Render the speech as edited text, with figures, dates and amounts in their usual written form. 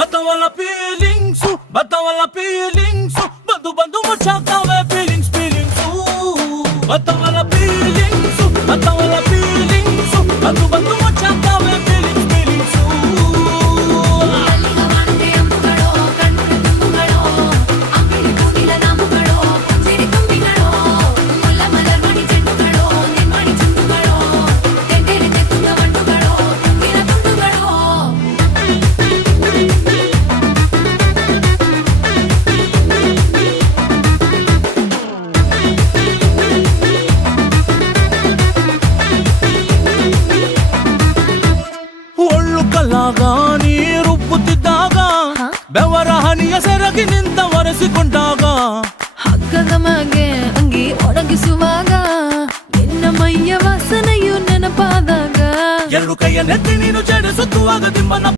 ಬತ್ತವಲ್ಲ feelings ಬತ್ತವಲ್ಲ feelings ಬಂದು ಬಂದು ಮುಚ್ಚಾಕವೆ feelings ಬತ್ತವಲ್ಲ feelings ಬತ್ತವಲ್ಲ feelings ಬಂದು ಬಂದು ಮುಚ್ಚಾಕವೆ ಫೀಲಿಂಗ್ಸ್ ನೀರುಬ್ಬುತ್ತಿದ್ದಾಗ ಬೆವರ ಹನಿಯ ಸೆರಗಿ ನಿಂತ ಒರೆಸಿಕೊಂಡಾಗ ಹಗ್ಗದ ಮಗೆ ಅಂಗಿ ಒಣಗಿಸುವಾಗ ನಿನ್ನ ಮೈಯ ವಾಸನೆಯು ನೆನಪಾದಾಗ ಎರಡು ಕೈಯ ನೆತ್ತಿ ನೀನು ಜಡಿಸುತ್ತುವಾಗ ದಿಮ್ಮನ